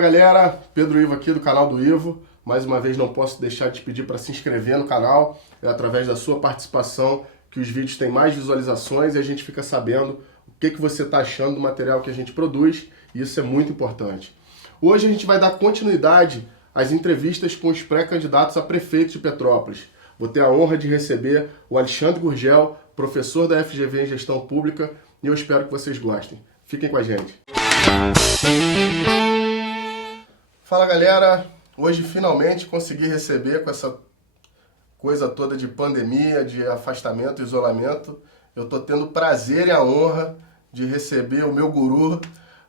Fala galera, Pedro Ivo aqui do canal do Ivo. Mais uma vez não posso deixar de pedir para se inscrever no canal. É através da sua participação que os vídeos têm mais visualizações e a gente fica sabendo o que você está achando do material que a gente produz, e isso é muito importante. Hoje a gente vai dar continuidade às entrevistas com os pré-candidatos a prefeito de Petrópolis. Vou ter a honra de receber o Alexandre Gurgel, professor da FGV em Gestão Pública, e eu espero que vocês gostem. Fiquem com a gente. Fala galera, hoje finalmente consegui receber, com essa coisa toda de pandemia, de afastamento, isolamento, eu estou tendo o prazer e a honra de receber o meu guru,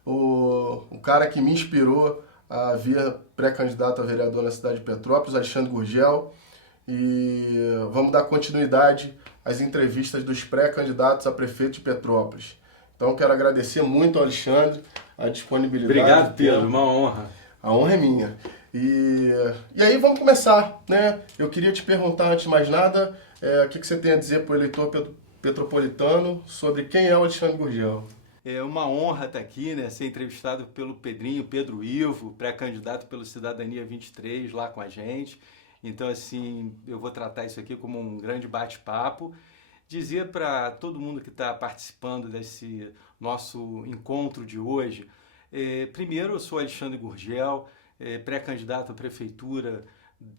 o cara que me inspirou a vir pré-candidato a vereador na cidade de Petrópolis, Alexandre Gurgel, e vamos dar continuidade às entrevistas dos pré-candidatos a prefeito de Petrópolis. Então quero agradecer muito ao Alexandre a disponibilidade. Obrigado, Pedro, uma honra. A honra é minha. E aí vamos começar, né? Eu queria te perguntar, antes de mais nada, o que você tem a dizer para o eleitor petropolitano sobre quem é o Alexandre Gurgel? É uma honra estar aqui, né? Ser entrevistado pelo Pedro Ivo, pré-candidato pelo Cidadania 23, lá com a gente. Então, assim, eu vou tratar isso aqui como um grande bate-papo. Dizer para todo mundo que está participando desse nosso encontro de hoje, primeiro, eu sou Alexandre Gurgel, pré-candidato à Prefeitura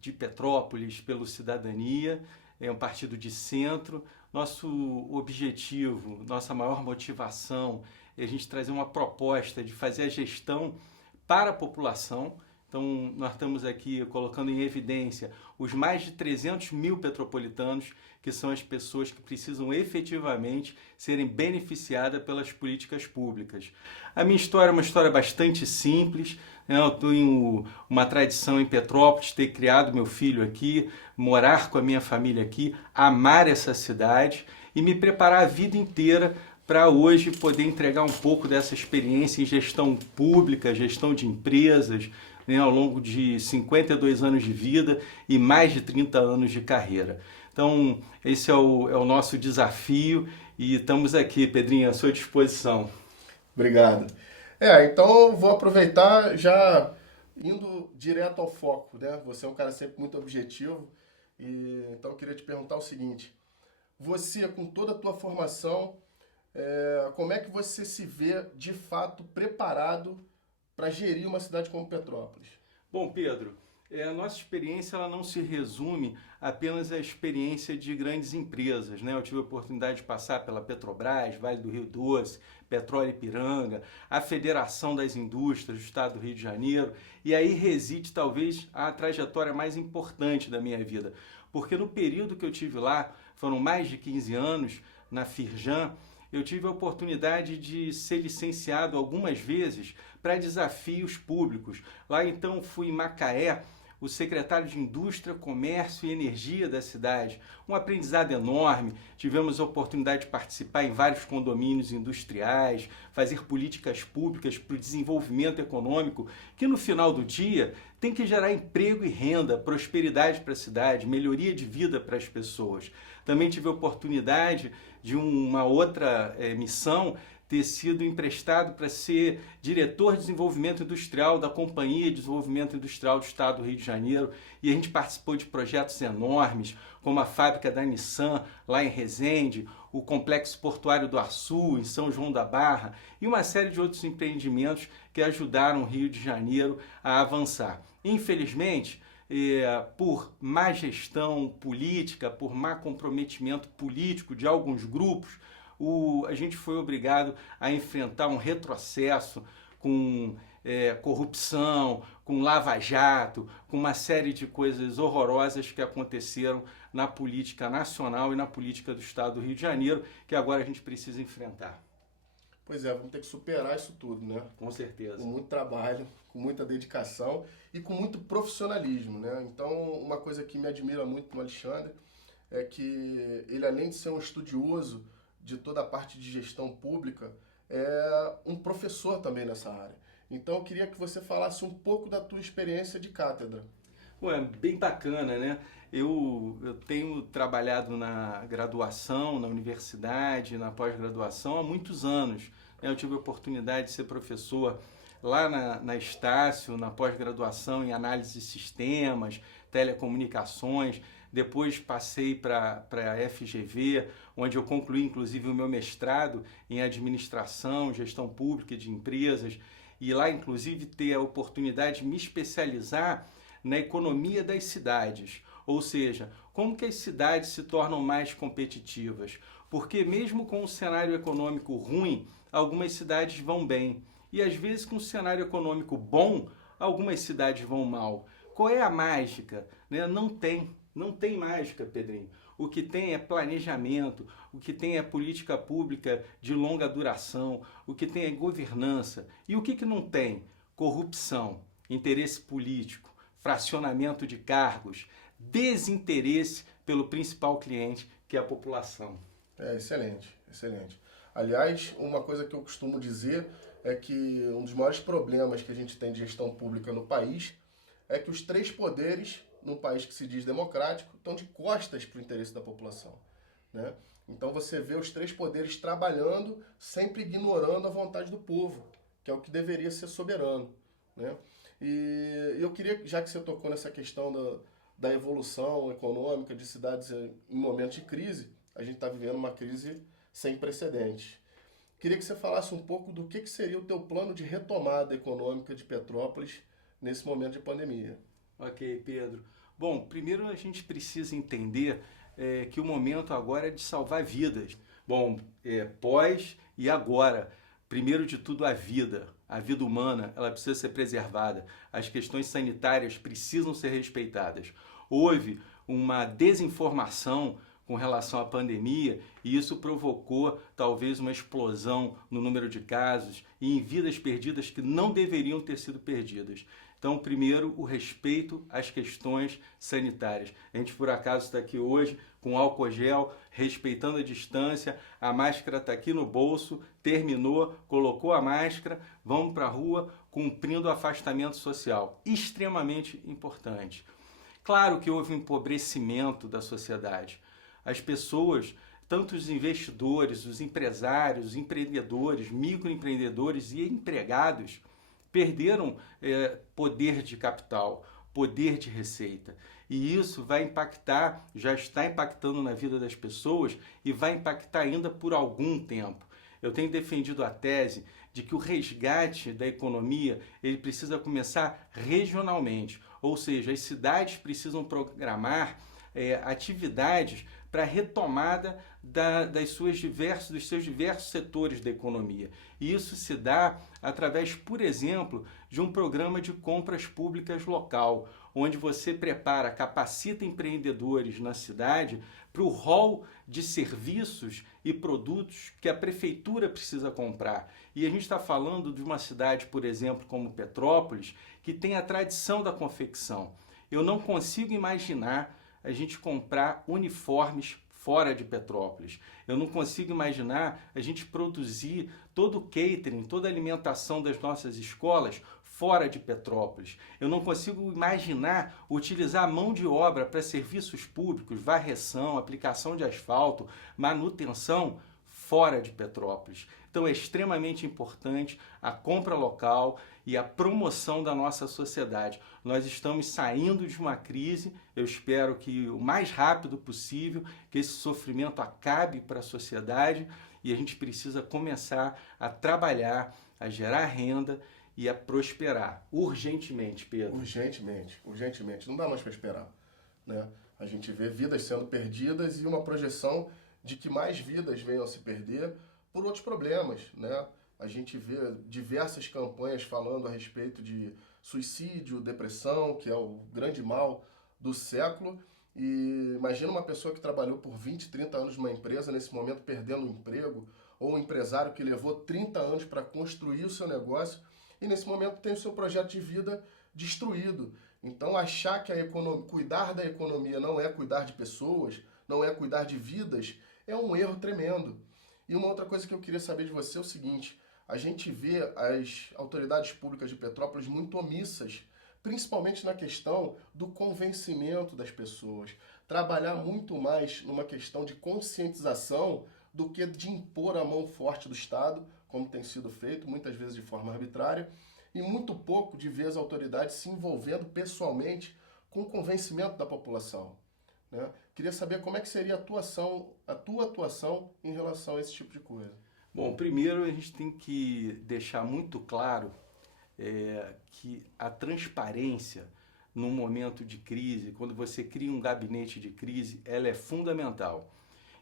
de Petrópolis pelo Cidadania, é um partido de centro. Nosso objetivo, nossa maior motivação é a gente trazer uma proposta de fazer a gestão para a população. Então, nós estamos aqui colocando em evidência os mais de 300 mil petropolitanos, que são as pessoas que precisam efetivamente serem beneficiadas pelas políticas públicas. A minha história é uma história bastante simples, né? Eu tenho uma tradição em Petrópolis, ter criado meu filho aqui, morar com a minha família aqui, amar essa cidade e me preparar a vida inteira para hoje poder entregar um pouco dessa experiência em gestão pública, gestão de empresas, né, ao longo de 52 anos de vida e mais de 30 anos de carreira. Então, esse é o nosso desafio e estamos aqui, Pedrinho, à sua disposição. Obrigado. Então eu vou aproveitar já indo direto ao foco, né? Você é um cara sempre muito objetivo, e então eu queria te perguntar o seguinte: você, com toda a tua formação, como é que você se vê de fato preparado para gerir uma cidade como Petrópolis? Bom, Pedro, a nossa experiência ela não se resume apenas à experiência de grandes empresas, né? Eu tive a oportunidade de passar pela Petrobras, Vale do Rio Doce, Petróleo Ipiranga, a Federação das Indústrias do Estado do Rio de Janeiro, e aí reside talvez a trajetória mais importante da minha vida, porque no período que eu tive lá, foram mais de 15 anos, na Firjan, eu tive a oportunidade de ser licenciado algumas vezes para desafios públicos. Lá então fui em Macaé, o secretário de Indústria, Comércio e Energia da cidade. Um aprendizado enorme, tivemos a oportunidade de participar em vários condomínios industriais, fazer políticas públicas para o desenvolvimento econômico, que no final do dia tem que gerar emprego e renda, prosperidade para a cidade, melhoria de vida para as pessoas. Também tive a oportunidade de uma outra missão, ter sido emprestado para ser diretor de desenvolvimento industrial da Companhia de Desenvolvimento Industrial do Estado do Rio de Janeiro, e a gente participou de projetos enormes, como a fábrica da Nissan lá em Resende, o Complexo Portuário do Açu em São João da Barra e uma série de outros empreendimentos que ajudaram o Rio de Janeiro a avançar. Infelizmente, por má gestão política, por má comprometimento político de alguns grupos, a gente foi obrigado a enfrentar um retrocesso com corrupção, com lava-jato, com uma série de coisas horrorosas que aconteceram na política nacional e na política do Estado do Rio de Janeiro, que agora a gente precisa enfrentar. Pois é, vamos ter que superar isso tudo, né? Com certeza. Com muito trabalho, com muita dedicação e com muito profissionalismo, né? Então, uma coisa que me admira muito no Alexandre é que ele, além de ser um estudioso de toda a parte de gestão pública, é um professor também nessa área. Então, eu queria que você falasse um pouco da tua experiência de cátedra. Ué, bem bacana, né? Eu tenho trabalhado na graduação, na universidade, na pós-graduação há muitos anos. Eu tive a oportunidade de ser professor lá na Estácio, na pós-graduação em análise de sistemas, telecomunicações. Depois passei para a FGV, onde eu concluí inclusive o meu mestrado em administração, gestão pública de empresas, e lá inclusive ter a oportunidade de me especializar na economia das cidades, ou seja, como que as cidades se tornam mais competitivas, porque mesmo com um cenário econômico ruim, algumas cidades vão bem, e às vezes com um cenário econômico bom, algumas cidades vão mal. Qual é a mágica? Né? Não tem mágica, Pedrinho. O que tem é planejamento, o que tem é política pública de longa duração, o que tem é governança. E o que não tem? Corrupção, interesse político, fracionamento de cargos, desinteresse pelo principal cliente, que é a população. Excelente, excelente. Aliás, uma coisa que eu costumo dizer é que um dos maiores problemas que a gente tem de gestão pública no país é que os três poderes, num país que se diz democrático, estão de costas para o interesse da população, né? Então você vê os três poderes trabalhando, sempre ignorando a vontade do povo, que é o que deveria ser soberano, né? E eu queria, já que você tocou nessa questão da evolução econômica de cidades em momentos de crise, a gente está vivendo uma crise sem precedentes. Queria que você falasse um pouco do que seria o teu plano de retomada econômica de Petrópolis nesse momento de pandemia. Ok, Pedro. Bom, primeiro a gente precisa entender que o momento agora é de salvar vidas. Bom, pós e agora. Primeiro de tudo, a vida humana, ela precisa ser preservada. As questões sanitárias precisam ser respeitadas. Houve uma desinformação com relação à pandemia e isso provocou talvez uma explosão no número de casos e em vidas perdidas que não deveriam ter sido perdidas. Então, primeiro, o respeito às questões sanitárias. A gente, por acaso, está aqui hoje com álcool gel, respeitando a distância, a máscara está aqui no bolso, terminou, colocou a máscara, vamos para a rua cumprindo o afastamento social. Extremamente importante. Claro que houve um empobrecimento da sociedade. As pessoas, tanto os investidores, os empresários, os empreendedores, microempreendedores e empregados, perderam poder de capital, poder de receita. E isso vai impactar, já está impactando na vida das pessoas e vai impactar ainda por algum tempo. Eu tenho defendido a tese de que o resgate da economia ele precisa começar regionalmente, ou seja, as cidades precisam programar atividades para a retomada dos seus diversos setores da economia. E isso se dá através, por exemplo, de um programa de compras públicas local, onde você prepara, capacita empreendedores na cidade para o rol de serviços e produtos que a prefeitura precisa comprar. E a gente está falando de uma cidade, por exemplo, como Petrópolis, que tem a tradição da confecção. Eu não consigo imaginar a gente comprar uniformes fora de Petrópolis. Eu não consigo imaginar a gente produzir todo o catering, toda a alimentação das nossas escolas fora de Petrópolis. Eu não consigo imaginar utilizar a mão de obra para serviços públicos, varreção, aplicação de asfalto, manutenção fora de Petrópolis. Então é extremamente importante a compra local e a promoção da nossa sociedade. Nós estamos saindo de uma crise, eu espero que o mais rápido possível, que esse sofrimento acabe para a sociedade e a gente precisa começar a trabalhar, a gerar renda e a prosperar. Urgentemente, Pedro. Urgentemente. Não dá mais para esperar, né? A gente vê vidas sendo perdidas e uma projeção de que mais vidas venham a se perder por outros problemas, né? A gente vê diversas campanhas falando a respeito de suicídio, depressão, que é o grande mal do século. E imagina uma pessoa que trabalhou por 20, 30 anos numa empresa, nesse momento perdendo o emprego, ou um empresário que levou 30 anos para construir o seu negócio e nesse momento tem o seu projeto de vida destruído. Então achar que cuidar da economia não é cuidar de pessoas, não é cuidar de vidas, é um erro tremendo. E uma outra coisa que eu queria saber de você é o seguinte: a gente vê as autoridades públicas de Petrópolis muito omissas, principalmente na questão do convencimento das pessoas. Trabalhar muito mais numa questão de conscientização do que de impor a mão forte do Estado, como tem sido feito, muitas vezes de forma arbitrária. e muito pouco de ver as autoridades se envolvendo pessoalmente com o convencimento da população, né? Queria saber como é que seria a tua atuação em relação a esse tipo de coisa. Bom, primeiro a gente tem que deixar muito claro que a transparência num momento de crise, quando você cria um gabinete de crise, ela é fundamental.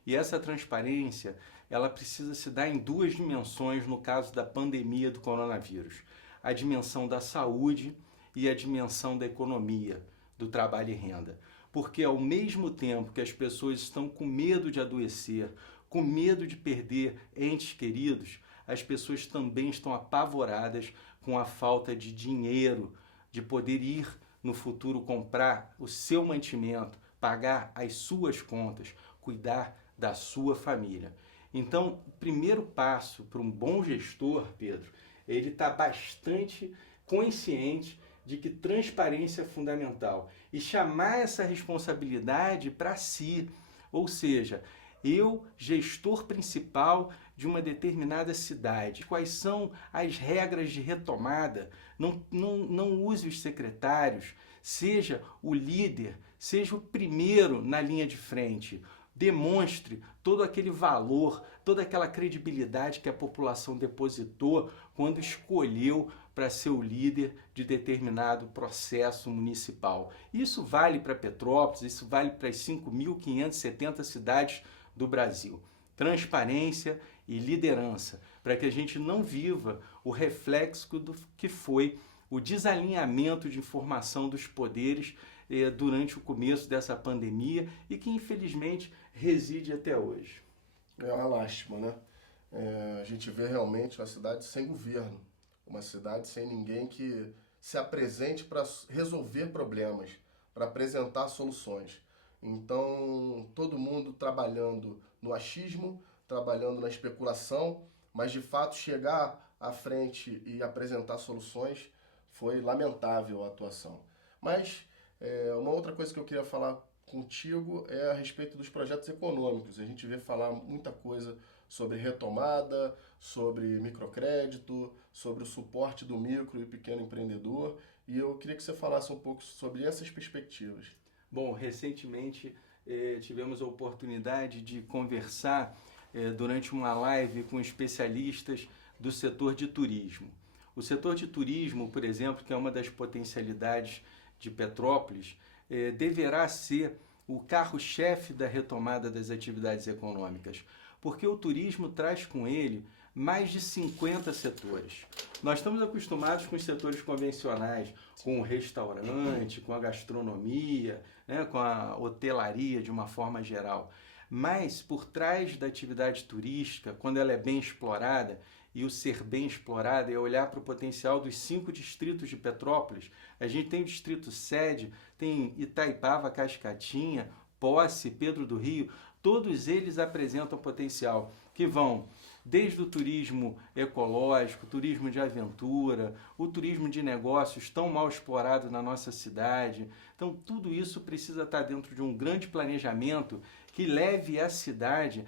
E essa transparência, ela precisa se dar em duas dimensões no caso da pandemia do coronavírus. A dimensão da saúde e a dimensão da economia, do trabalho e renda. Porque ao mesmo tempo que as pessoas estão com medo de adoecer, com medo de perder entes queridos, as pessoas também estão apavoradas com a falta de dinheiro, de poder ir no futuro comprar o seu mantimento, pagar as suas contas, cuidar da sua família. Então, o primeiro passo para um bom gestor, Pedro, ele está bastante consciente de que transparência é fundamental e chamar essa responsabilidade para si. Ou seja, eu, gestor principal de uma determinada cidade, quais são as regras de retomada? Não use os secretários, seja o líder, seja o primeiro na linha de frente. Demonstre todo aquele valor, toda aquela credibilidade que a população depositou quando escolheu para ser o líder de determinado processo municipal. Isso vale para Petrópolis, isso vale para as 5.570 cidades do Brasil. Transparência e liderança, para que a gente não viva o reflexo do que foi o desalinhamento de informação dos poderes durante o começo dessa pandemia e que infelizmente reside até hoje. É uma lástima, né? A gente vê realmente uma cidade sem governo, uma cidade sem ninguém que se apresente para resolver problemas, para apresentar soluções. Então, todo mundo trabalhando no achismo, trabalhando na especulação, mas de fato chegar à frente e apresentar soluções foi lamentável a atuação. Mas uma outra coisa que eu queria falar contigo é a respeito dos projetos econômicos. A gente vê falar muita coisa sobre retomada, sobre microcrédito, sobre o suporte do micro e pequeno empreendedor, e eu queria que você falasse um pouco sobre essas perspectivas. Bom, recentemente tivemos a oportunidade de conversar durante uma live com especialistas do setor de turismo. O setor de turismo, por exemplo, que é uma das potencialidades de Petrópolis, deverá ser o carro-chefe da retomada das atividades econômicas, porque o turismo traz com ele mais de 50 setores. Nós estamos acostumados com os setores convencionais, com o restaurante, com a gastronomia, né, com a hotelaria de uma forma geral. Mas por trás da atividade turística, quando ela é bem explorada, e o ser bem explorado é olhar para o potencial dos 5 distritos de Petrópolis. A gente tem o distrito sede, tem Itaipava, Cascatinha, Posse, Pedro do Rio, todos eles apresentam potencial, que vão desde o turismo ecológico, turismo de aventura, o turismo de negócios tão mal explorado na nossa cidade. Então, tudo isso precisa estar dentro de um grande planejamento que leve a cidade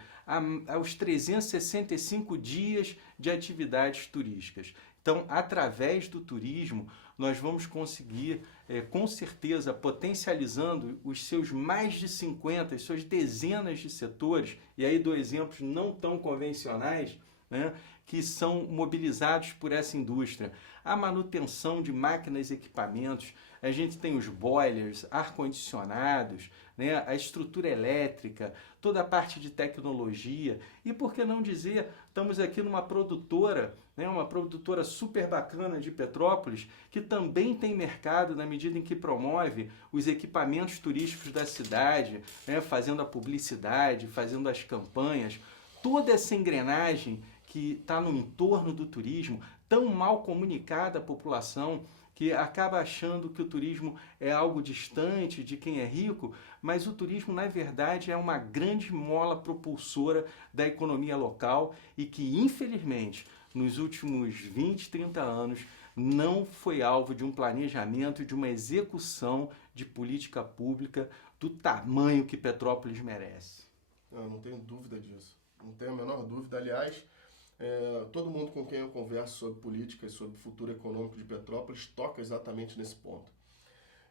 aos 365 dias de atividades turísticas. Então, através do turismo, nós vamos conseguir, com certeza, potencializando os seus mais de 50, as suas dezenas de setores, e aí dou exemplos não tão convencionais, né, que são mobilizados por essa indústria. A manutenção de máquinas e equipamentos, a gente tem os boilers, ar-condicionados, né, a estrutura elétrica, toda a parte de tecnologia e, por que não dizer, estamos aqui numa produtora, né, uma produtora super bacana de Petrópolis, que também tem mercado na medida em que promove os equipamentos turísticos da cidade, né, fazendo a publicidade, fazendo as campanhas, toda essa engrenagem que está no entorno do turismo, tão mal comunicada à população, que acaba achando que o turismo é algo distante de quem é rico, mas o turismo, na verdade, é uma grande mola propulsora da economia local e que, infelizmente, nos últimos 20, 30 anos, não foi alvo de um planejamento e de uma execução de política pública do tamanho que Petrópolis merece. Eu não tenho dúvida disso. Não tenho a menor dúvida. Aliás, Todo mundo com quem eu converso sobre política e sobre o futuro econômico de Petrópolis toca exatamente nesse ponto.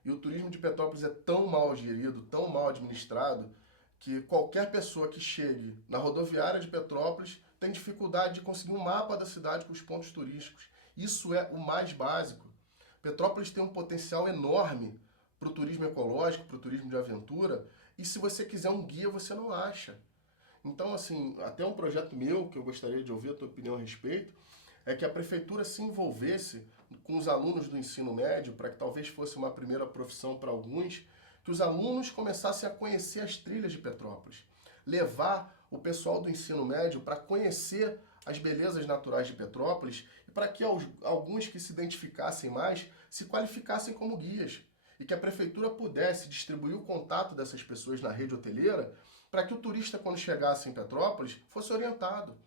E o turismo de Petrópolis é tão mal gerido, tão mal administrado, que qualquer pessoa que chegue na rodoviária de Petrópolis tem dificuldade de conseguir um mapa da cidade com os pontos turísticos. Isso é o mais básico. Petrópolis tem um potencial enorme para o turismo ecológico, para o turismo de aventura, e se você quiser um guia, você não acha. Então, assim, até um projeto meu, que eu gostaria de ouvir a tua opinião a respeito, é que a prefeitura se envolvesse com os alunos do ensino médio, para que talvez fosse uma primeira profissão para alguns, que os alunos começassem a conhecer as trilhas de Petrópolis. Levar o pessoal do ensino médio para conhecer as belezas naturais de Petrópolis e para que alguns que se identificassem mais se qualificassem como guias. E que a prefeitura pudesse distribuir o contato dessas pessoas na rede hoteleira para que o turista, quando chegasse em Petrópolis, fosse orientado.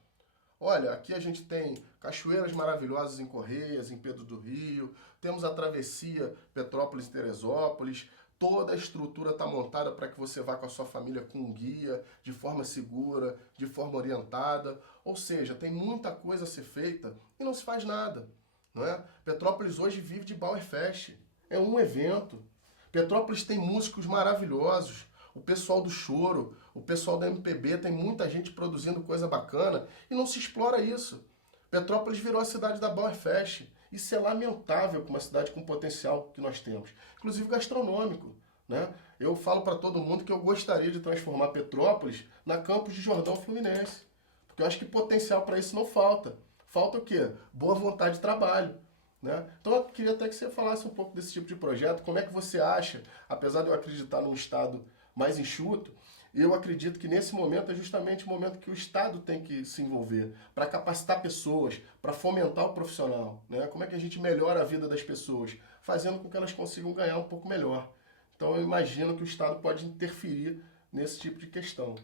Olha, aqui a gente tem cachoeiras maravilhosas em Correias, em Pedro do Rio, temos a travessia Petrópolis-Teresópolis, toda a estrutura está montada para que você vá com a sua família com um guia, de forma segura, de forma orientada. Ou seja, tem muita coisa a ser feita e não se faz nada. Não é? Petrópolis hoje vive de Bauerfest. É um evento. Petrópolis tem músicos maravilhosos. O pessoal do choro, o pessoal da MPB, tem muita gente produzindo coisa bacana e não se explora isso. Petrópolis virou a cidade da Bauerfest. Isso é lamentável com uma cidade com o potencial que nós temos, inclusive gastronômico. Né? Eu falo para todo mundo que eu gostaria de transformar Petrópolis na Campos de Jordão Fluminense, porque eu acho que potencial para isso não falta. Falta o quê? Boa vontade de trabalho. Né? Então eu queria até que você falasse um pouco desse tipo de projeto, como é que você acha, apesar de eu acreditar num Estado mais enxuto, eu acredito que nesse momento é justamente o momento que o Estado tem que se envolver para capacitar pessoas, para fomentar o profissional. Né? Como é que a gente melhora a vida das pessoas? Fazendo com que elas consigam ganhar um pouco melhor. Então eu imagino que o Estado pode interferir nesse tipo de questão.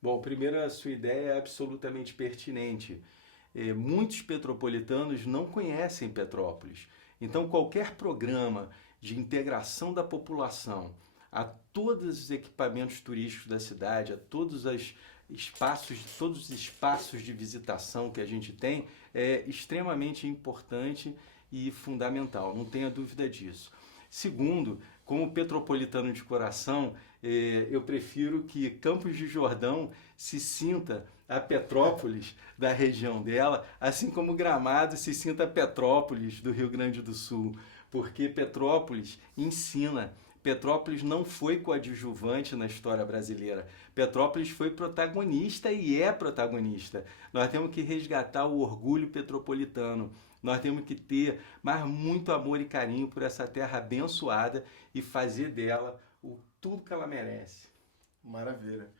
Bom, primeiro a sua ideia é absolutamente pertinente. Muitos petropolitanos não conhecem Petrópolis. Então, qualquer programa de integração da população a todos os equipamentos turísticos da cidade, a todos os espaços de visitação que a gente tem, é extremamente importante e fundamental, não tenha dúvida disso. Segundo, como petropolitano de coração, eu prefiro que Campos de Jordão se sinta a Petrópolis da região dela, assim como Gramado se sinta a Petrópolis do Rio Grande do Sul, porque Petrópolis ensina. Petrópolis não foi coadjuvante na história brasileira. Petrópolis foi protagonista e é protagonista. Nós temos que resgatar o orgulho petropolitano. Nós temos que ter mais muito amor e carinho por essa terra abençoada e fazer dela tudo que ela merece. Maravilha.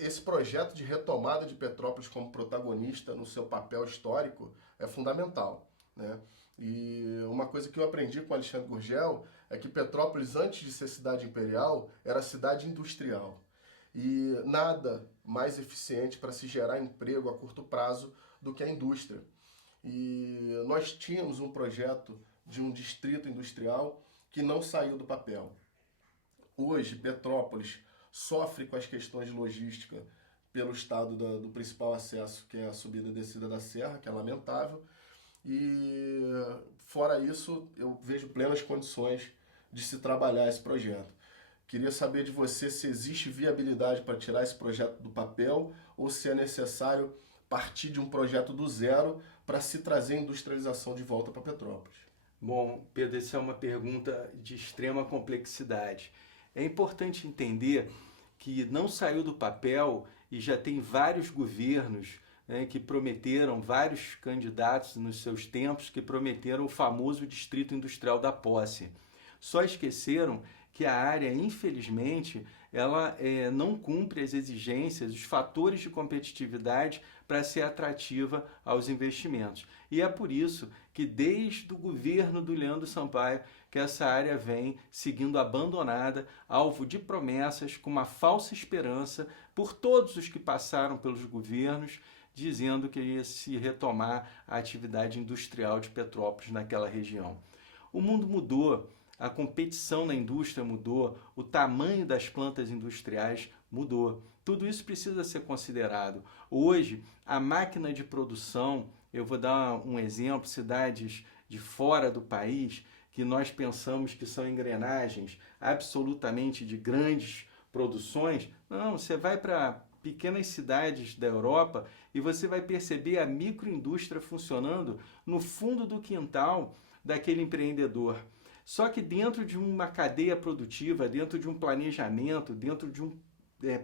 Esse projeto de retomada de Petrópolis como protagonista no seu papel histórico é fundamental. Né? E uma coisa que eu aprendi com Alexandre Gurgel é que Petrópolis, antes de ser cidade imperial, era cidade industrial. E nada mais eficiente para se gerar emprego a curto prazo do que a indústria. E nós tínhamos um projeto de um distrito industrial que não saiu do papel. Hoje, Petrópolis sofre com as questões de logística pelo estado do principal acesso, que é a subida e descida da serra, que é lamentável. E fora isso, eu vejo plenas condições de se trabalhar esse projeto. Queria saber de você se existe viabilidade para tirar esse projeto do papel ou se é necessário partir de um projeto do zero para se trazer a industrialização de volta para Petrópolis. Bom, Pedro, essa é uma pergunta de extrema complexidade. É importante entender que não saiu do papel e já tem vários governos, né, que prometeram, vários candidatos nos seus tempos que prometeram o famoso Distrito Industrial da Posse. Só esqueceram que a área, infelizmente, ela não cumpre as exigências, os fatores de competitividade para ser atrativa aos investimentos. E é por isso que desde o governo do Leandro Sampaio que essa área vem seguindo abandonada, alvo de promessas, com uma falsa esperança por todos os que passaram pelos governos, dizendo que ia se retomar a atividade industrial de Petrópolis naquela região. O mundo mudou. A competição na indústria mudou, o tamanho das plantas industriais Mudou. Tudo isso precisa ser considerado. Hoje, a máquina de produção, eu vou dar um exemplo, cidades de fora do país, que nós pensamos que são engrenagens absolutamente de grandes produções. Não, você vai para pequenas cidades da Europa e você vai perceber a microindústria funcionando no fundo do quintal daquele empreendedor. Só que dentro de uma cadeia produtiva, dentro de um planejamento, dentro de um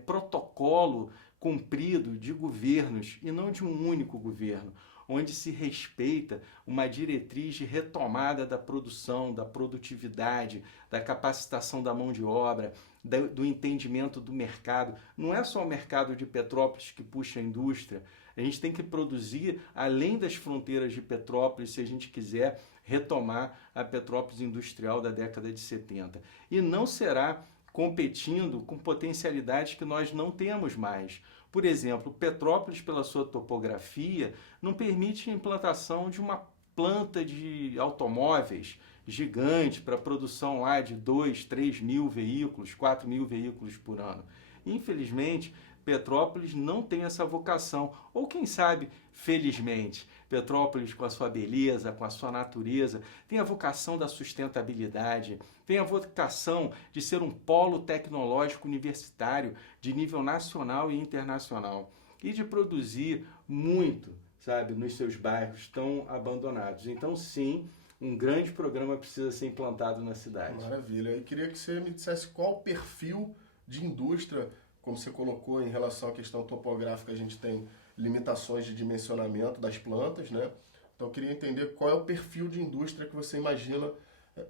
protocolo cumprido de governos e não de um único governo, onde se respeita uma diretriz de retomada da produção, da produtividade, da capacitação da mão de obra, do entendimento do mercado. Não é só o mercado de Petrópolis que puxa a indústria. A gente tem que produzir além das fronteiras de Petrópolis se a gente quiser retomar a Petrópolis industrial da década de 70. E não será competindo com potencialidades que nós não temos mais. Por exemplo, Petrópolis, pela sua topografia, não permite a implantação de uma planta de automóveis gigante para produção lá de 2, 3 mil veículos, 4 mil veículos por ano. Infelizmente, Petrópolis não tem essa vocação, ou quem sabe, felizmente, Petrópolis com a sua beleza, com a sua natureza, tem a vocação da sustentabilidade, tem a vocação de ser um polo tecnológico universitário de nível nacional e internacional e de produzir muito, sabe, nos seus bairros tão abandonados. Então, sim, um grande programa precisa ser implantado na cidade. Maravilha. Eu queria que você me dissesse qual o perfil de indústria, como você colocou em relação à questão topográfica, a gente tem limitações de dimensionamento das plantas, né? Então eu queria entender qual é o perfil de indústria que você imagina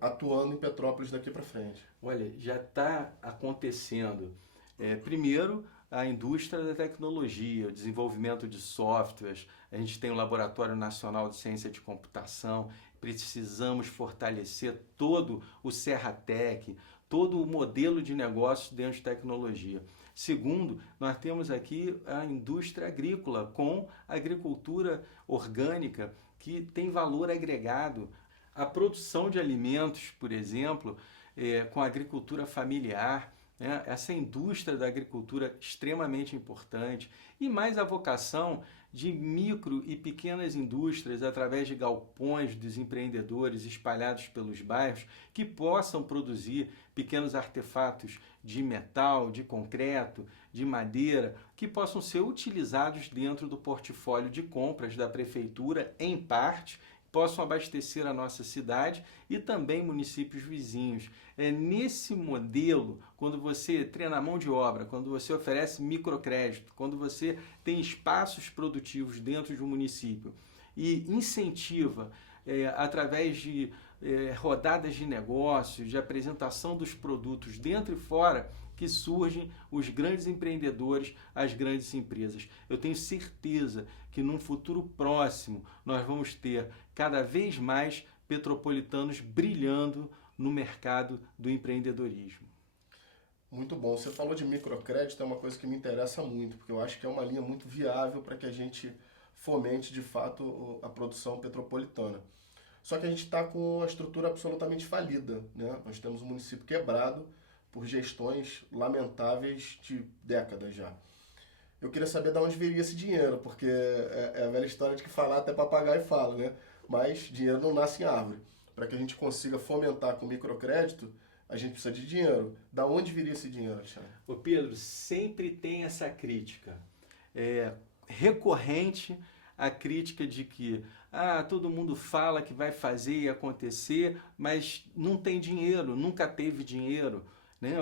atuando em Petrópolis daqui para frente. Olha, já está acontecendo. Primeiro, a indústria da tecnologia, o desenvolvimento de softwares. A gente tem o Laboratório Nacional de Ciência de Computação. Precisamos fortalecer todo o Serratec, todo o modelo de negócio dentro de tecnologia. Segundo, nós temos aqui a indústria agrícola com a agricultura orgânica que tem valor agregado. A produção de alimentos, por exemplo, com a agricultura familiar, né? Essa indústria da agricultura extremamente importante e mais a vocação de micro e pequenas indústrias através de galpões dos empreendedores espalhados pelos bairros que possam produzir pequenos artefatos de metal, de concreto, de madeira, que possam ser utilizados dentro do portfólio de compras da prefeitura em parte, possam abastecer a nossa cidade e também municípios vizinhos. É nesse modelo, quando você treina a mão de obra, quando você oferece microcrédito, quando você tem espaços produtivos dentro de um município e incentiva através de rodadas de negócios, de apresentação dos produtos dentro e fora, que surgem os grandes empreendedores, as grandes empresas. Eu tenho certeza que num futuro próximo nós vamos ter cada vez mais petropolitanos brilhando no mercado do empreendedorismo. Muito bom. Você falou de microcrédito, é uma coisa que me interessa muito, porque eu acho que é uma linha muito viável para que a gente fomente de fato a produção petropolitana. Só que a gente está com a estrutura absolutamente falida, né? Nós temos um município quebrado por gestões lamentáveis de décadas já. Eu queria saber de onde viria esse dinheiro, porque é a velha história de que falar até papagaio fala, né? Mas dinheiro não nasce em árvore. Para que a gente consiga fomentar com microcrédito, a gente precisa de dinheiro. Da onde viria esse dinheiro, Alexandre? Ô Pedro, sempre tem essa crítica recorrente, a crítica de que todo mundo fala que vai fazer e acontecer, mas não tem dinheiro, nunca teve dinheiro. Né?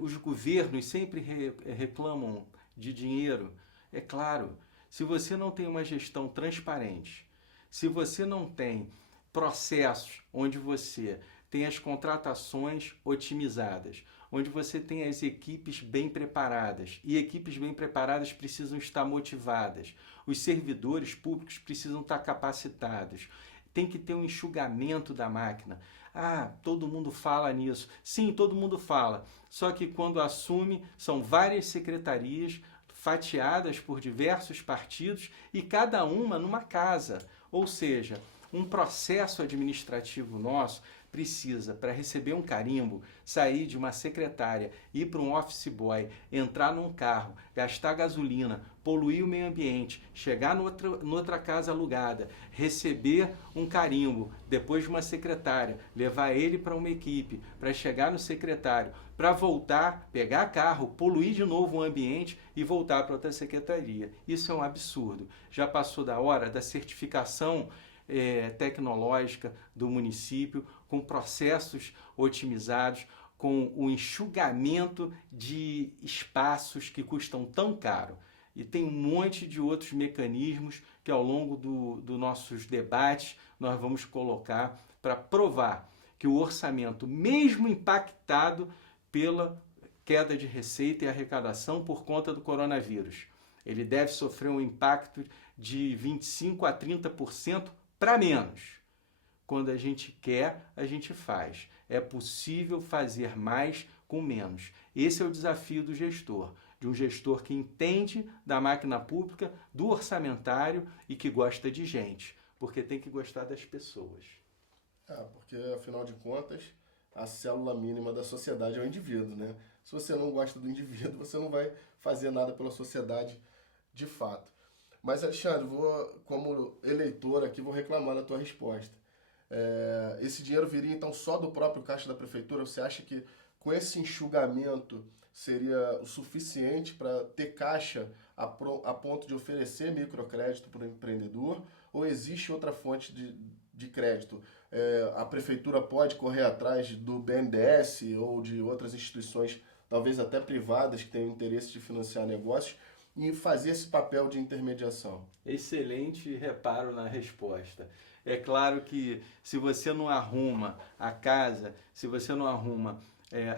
Os governos sempre reclamam de dinheiro. É claro, se você não tem uma gestão transparente, se você não tem processos onde você tem as contratações otimizadas, onde você tem as equipes bem preparadas, e equipes bem preparadas precisam estar motivadas, os servidores públicos precisam estar capacitados, tem que ter um enxugamento da máquina. Todo mundo fala nisso. Sim, todo mundo fala. Só que quando assume, são várias secretarias fatiadas por diversos partidos e cada uma numa casa. Ou seja, um processo administrativo nosso precisa, para receber um carimbo, sair de uma secretária, ir para um office boy, entrar num carro, gastar gasolina, poluir o meio ambiente, chegar noutra casa alugada, receber um carimbo, depois de uma secretária, levar ele para uma equipe, para chegar no secretário, para voltar, pegar carro, poluir de novo o ambiente e voltar para outra secretaria. Isso é um absurdo. Já passou da hora da certificação tecnológica do município, com processos otimizados, com o enxugamento de espaços que custam tão caro. E tem um monte de outros mecanismos que ao longo dos nossos debates nós vamos colocar para provar que o orçamento, mesmo impactado pela queda de receita e arrecadação por conta do coronavírus, ele deve sofrer um impacto de 25% a 30% para menos. Quando a gente quer, a gente faz. É possível fazer mais com menos. Esse é o desafio do gestor, de um gestor que entende da máquina pública, do orçamentário e que gosta de gente, porque tem que gostar das pessoas. Porque afinal de contas, a célula mínima da sociedade é o indivíduo, né? Se você não gosta do indivíduo, você não vai fazer nada pela sociedade de fato. Mas, Alexandre, como eleitor aqui, vou reclamar da tua resposta. Esse dinheiro viria, então, só do próprio caixa da prefeitura? Você acha que com esse enxugamento seria o suficiente para ter caixa a ponto de oferecer microcrédito para o empreendedor? Ou existe outra fonte de crédito? A prefeitura pode correr atrás do BNDES ou de outras instituições, talvez até privadas, que tenham interesse de financiar negócios, e fazer esse papel de intermediação? Excelente reparo na resposta. É claro que se você não arruma a casa, se você não arruma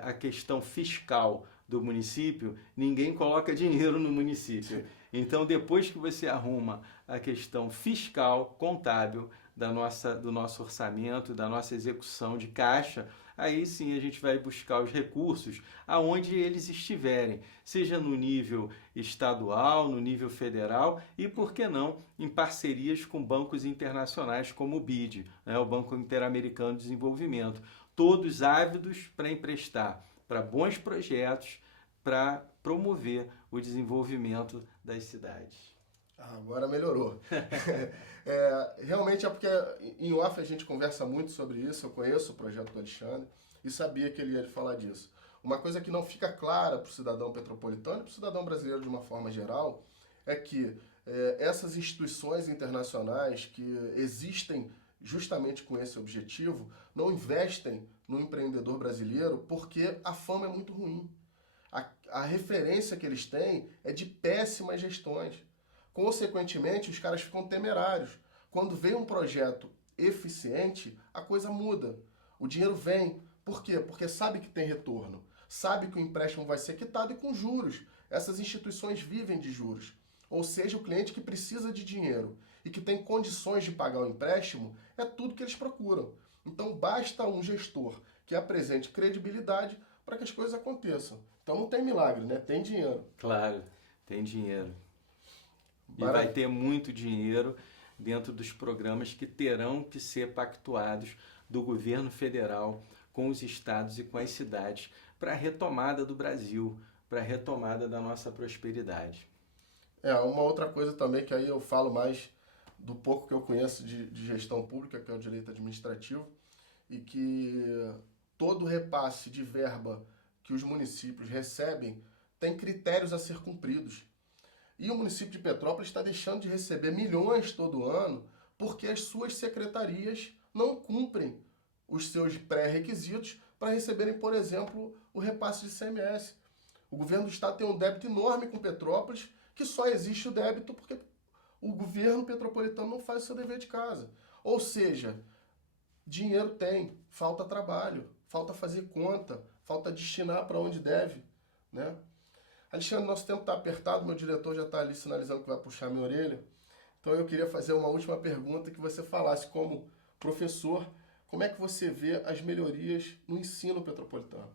a questão fiscal do município, ninguém coloca dinheiro no município. Então, depois que você arruma a questão fiscal, contábil, do nosso orçamento, da nossa execução de caixa, aí sim a gente vai buscar os recursos aonde eles estiverem, seja no nível estadual, no nível federal e, por que não, em parcerias com bancos internacionais como o BID, né, o Banco Interamericano de Desenvolvimento, todos ávidos para emprestar para bons projetos, para promover o desenvolvimento das cidades. Agora melhorou. Realmente é porque em off a gente conversa muito sobre isso, eu conheço o projeto do Alexandre e sabia que ele ia falar disso. Uma coisa que não fica clara para o cidadão petropolitano e para o cidadão brasileiro de uma forma geral é que essas instituições internacionais que existem justamente com esse objetivo não investem no empreendedor brasileiro porque a fama é muito ruim. A referência que eles têm é de péssimas gestões. Consequentemente, os caras ficam temerários. Quando vem um projeto eficiente, a coisa muda. O dinheiro vem. Por quê? Porque sabe que tem retorno. Sabe que o empréstimo vai ser quitado e com juros. Essas instituições vivem de juros. Ou seja, o cliente que precisa de dinheiro e que tem condições de pagar o empréstimo, é tudo que eles procuram. Então, basta um gestor que apresente credibilidade para que as coisas aconteçam. Então, não tem milagre, né? Tem dinheiro. Claro, tem dinheiro. E Maravilha. vai ter muito dinheiro dentro dos programas que terão que ser pactuados do governo federal com os estados e com as cidades para a retomada do Brasil, para a retomada da nossa prosperidade. Uma outra coisa também que aí eu falo mais do pouco que eu conheço de gestão pública, que é o direito administrativo, e que todo repasse de verba que os municípios recebem tem critérios a ser cumpridos. E o município de Petrópolis está deixando de receber milhões todo ano porque as suas secretarias não cumprem os seus pré-requisitos para receberem, por exemplo, o repasse de ICMS. O governo do estado tem um débito enorme com Petrópolis, que só existe o débito porque o governo petropolitano não faz o seu dever de casa. Ou seja, dinheiro tem, falta trabalho, falta fazer conta, falta destinar para onde deve, né? Alexandre, nosso tempo está apertado, meu diretor já está ali sinalizando que vai puxar minha orelha. Então eu queria fazer uma última pergunta, que você falasse como professor, como é que você vê as melhorias no ensino petropolitano?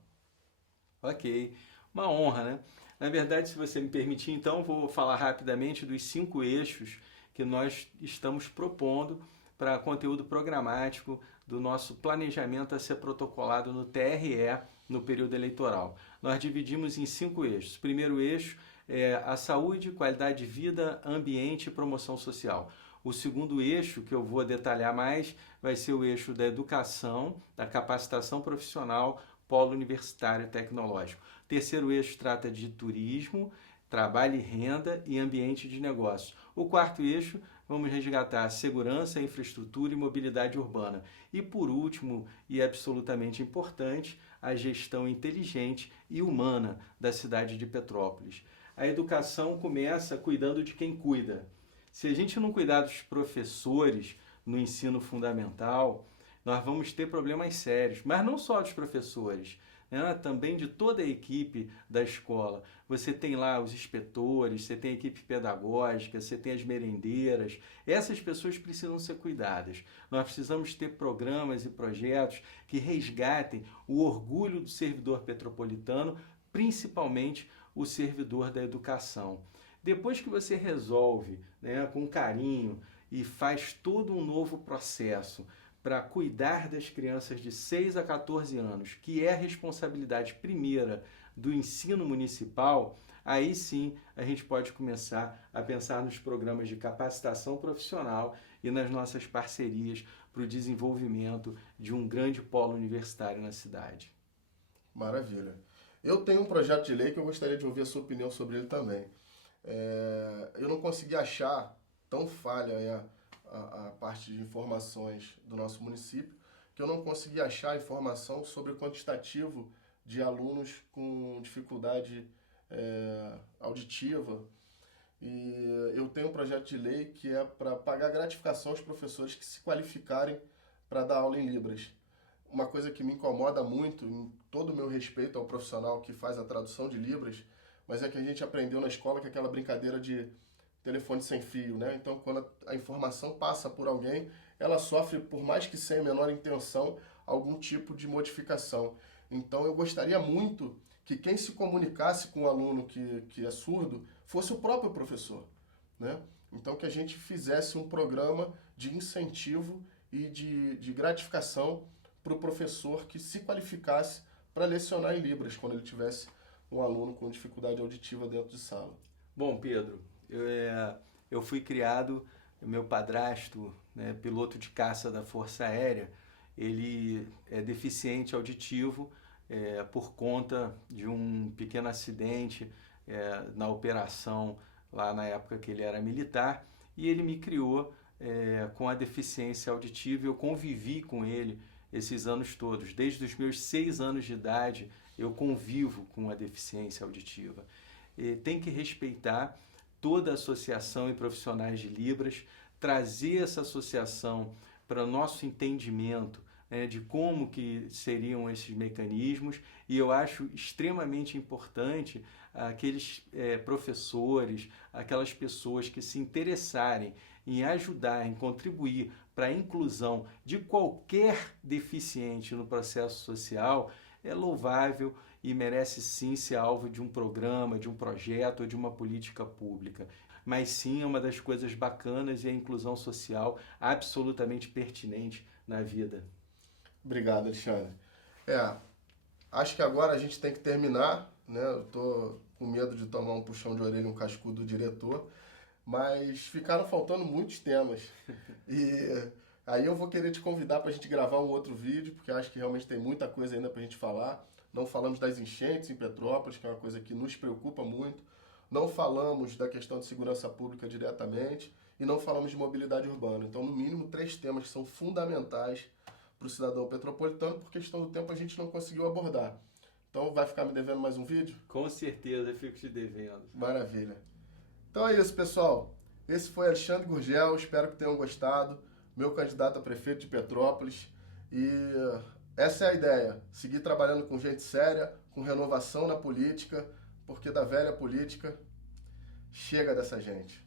Ok, uma honra, né? Na verdade, se você me permitir, então, vou falar rapidamente dos 5 eixos que nós estamos propondo para conteúdo programático do nosso planejamento a ser protocolado no TRE no período eleitoral. Nós dividimos em 5 eixos. O primeiro eixo é a saúde, qualidade de vida, ambiente e promoção social. O segundo eixo, que eu vou detalhar mais, vai ser o eixo da educação, da capacitação profissional, polo universitário e tecnológico. O terceiro eixo trata de turismo, trabalho e renda e ambiente de negócios. O quarto eixo, vamos resgatar segurança, infraestrutura e mobilidade urbana. E por último, e absolutamente importante, a gestão inteligente e humana da cidade de Petrópolis. A educação começa cuidando de quem cuida. Se a gente não cuidar dos professores no ensino fundamental, nós vamos ter problemas sérios, mas não só dos professores, né? Também de toda a equipe da escola. Você tem lá os inspetores, você tem a equipe pedagógica, você tem as merendeiras. Essas pessoas precisam ser cuidadas. Nós precisamos ter programas e projetos que resgatem o orgulho do servidor petropolitano, principalmente o servidor da educação. Depois que você resolve, né, com carinho e faz todo um novo processo para cuidar das crianças de 6 a 14 anos, que é a responsabilidade primeira do ensino municipal, aí sim a gente pode começar a pensar nos programas de capacitação profissional e nas nossas parcerias para o desenvolvimento de um grande polo universitário na cidade. Maravilha. Eu tenho um projeto de lei que eu gostaria de ouvir a sua opinião sobre ele também. Eu não consegui achar tão falha a parte de informações do nosso município, que eu não consegui achar informação sobre o quantitativo de alunos com dificuldade auditiva. E eu tenho um projeto de lei que é para pagar gratificação aos professores que se qualificarem para dar aula em Libras. Uma coisa que me incomoda muito, em todo o meu respeito ao profissional que faz a tradução de Libras, mas é que a gente aprendeu na escola que é aquela brincadeira de telefone sem fio, né? Então, quando a informação passa por alguém, ela sofre, por mais que sem a menor intenção, algum tipo de modificação. Então, eu gostaria muito que quem se comunicasse com o aluno que é surdo fosse o próprio professor, né? Então, que a gente fizesse um programa de incentivo e de gratificação para o professor que se qualificasse para lecionar em Libras, quando ele tivesse um aluno com dificuldade auditiva dentro de sala. Bom, Pedro, eu fui criado, meu padrasto, né, piloto de caça da Força Aérea, ele é deficiente auditivo por conta de um pequeno acidente na operação lá na época que ele era militar, e ele me criou com a deficiência auditiva. Eu convivi com ele esses anos todos. Desde os meus 6 anos de idade eu convivo com a deficiência auditiva. Tem que respeitar toda a associação e profissionais de Libras, trazer essa associação para nosso entendimento de como que seriam esses mecanismos, e eu acho extremamente importante aqueles professores, aquelas pessoas que se interessarem em ajudar, em contribuir para a inclusão de qualquer deficiente no processo social, é louvável e merece sim ser alvo de um programa, de um projeto ou de uma política pública. Mas sim, é uma das coisas bacanas e a inclusão social absolutamente pertinente na vida. Obrigado, Alexandre. Acho que agora a gente tem que terminar, né? Eu tô com medo de tomar um puxão de orelha, um cascudo do diretor, mas ficaram faltando muitos temas. E aí eu vou querer te convidar para a gente gravar um outro vídeo, porque acho que realmente tem muita coisa ainda para a gente falar. Não falamos das enchentes em Petrópolis, que é uma coisa que nos preocupa muito. Não falamos da questão de segurança pública diretamente e não falamos de mobilidade urbana. Então, no mínimo, 3 temas que são fundamentais para o cidadão petropolitano. Por questão do tempo, a gente não conseguiu abordar. Então, vai ficar me devendo mais um vídeo? Com certeza, eu fico te devendo. Maravilha. Então é isso, pessoal. Esse foi Alexandre Gurgel. Espero que tenham gostado. Meu candidato a prefeito de Petrópolis. E essa é a ideia. Seguir trabalhando com gente séria, com renovação na política, porque da velha política chega dessa gente.